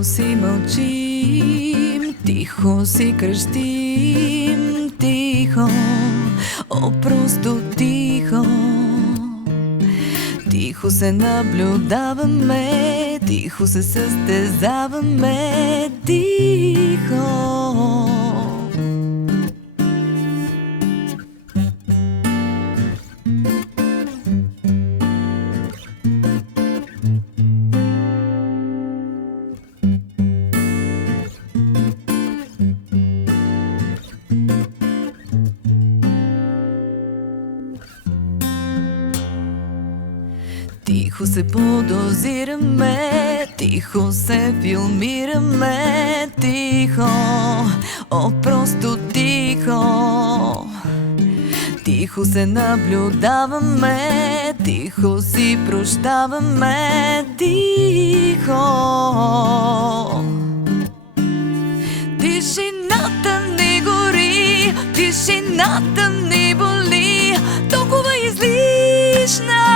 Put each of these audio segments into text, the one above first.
Тихо си мълчим, тихо си крещим, тихо, о, просто тихо. Тихо се наблюдаваме, тихо се състезаваме, тихо. Тихо се подозираме, тихо се филмираме, тихо, о, просто тихо. Тихо се наблюдаваме, тихо си прощаваме, тихо. Тишината не гори, тишината не боли, толкова излишна.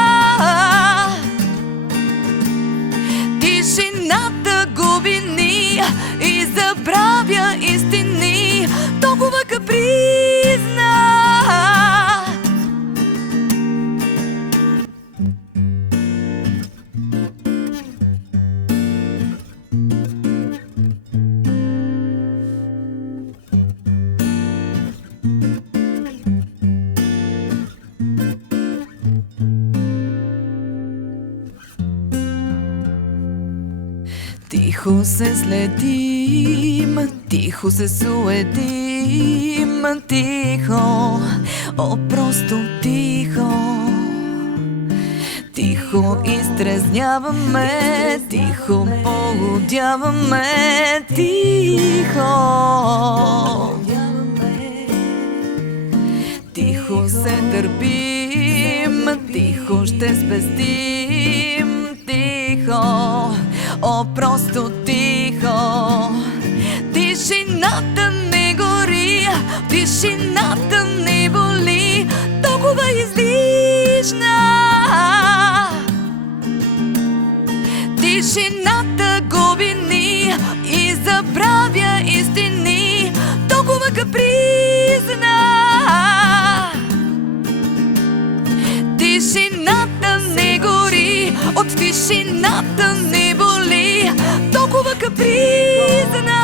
Тишината губи ни и забравя истини, толкова капризна. Тихо се следим, тихо се суетим, тихо, о, просто тихо. Тихо изтрезняваме, тихо полудяваме, тихо. Тихо се търпим, тихо ще спестим, тихо, о, просто тихо. Тишината не гори, тишината не боли, толкова излишна. Тишината губи ни и забравя истини, толкова капризна. Тишината не гори, от тишината не боли, толкова капризна.